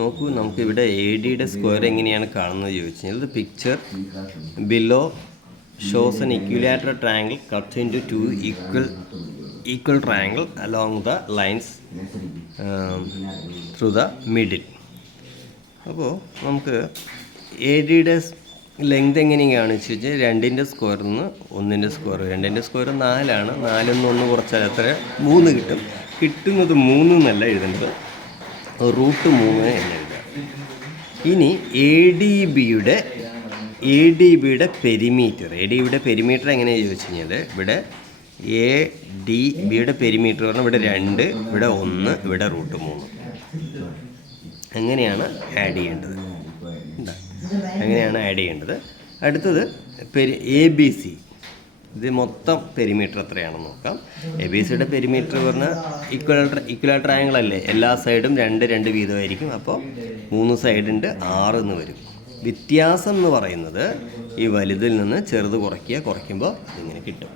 നോക്കൂ, നമുക്കിവിടെ എ ഡിയുടെ സ്ക്വയർ എങ്ങനെയാണ് കാണുന്നത് ചോദിച്ചു കഴിഞ്ഞാൽ the picture below shows an equilateral triangle cut into two equal triangle along the lines through the middle. അപ്പോൾ നമുക്ക് എ ഡിയുടെ ലെങ്ത് എങ്ങനെയാണ് വെച്ച് കഴിഞ്ഞാൽ 2ൻ്റെ സ്ക്വയറിൽ നിന്ന് 1ൻ്റെ സ്ക്വയർ, 2ൻ്റെ സ്ക്വയർ 4ആണ്, 4 1 കുറച്ചാൽ എത്ര 3 കിട്ടും. കിട്ടുന്നത് 3 എന്നല്ല എഴുതേണ്ടത്, √3 എന്ന് എഴുതുക. ഇനി എ ഡി ബിയുടെ പെരിമീറ്റർ എങ്ങനെയാണെന്ന് ചോദിച്ചു കഴിഞ്ഞാൽ ഇവിടെ എ ഡി ബിയുടെ പെരിമീറ്റർ പറഞ്ഞാൽ ഇവിടെ 2, ഇവിടെ 1, ഇവിടെ √3. അങ്ങനെയാണ് ആഡ് ചെയ്യേണ്ടത്. അടുത്തത് എ ബി സി, ഇത് മൊത്തം പെരിമീറ്റർ എത്രയാണെന്ന് നോക്കാം. എ ബി സിയുടെ പെരിമീറ്റർ പറഞ്ഞാൽ ഇക്വൽ ട്രയാങ്കിൾ അല്ലേ, എല്ലാ സൈഡും 2 വീതമായിരിക്കും. അപ്പോൾ 3 സൈഡുണ്ട്, 6 എന്ന് വരും. വ്യത്യാസം എന്ന് പറയുന്നത് ഈ വലുതിൽ നിന്ന് ചെറുത് കുറയ്ക്കുമ്പോൾ അതിങ്ങനെ കിട്ടും.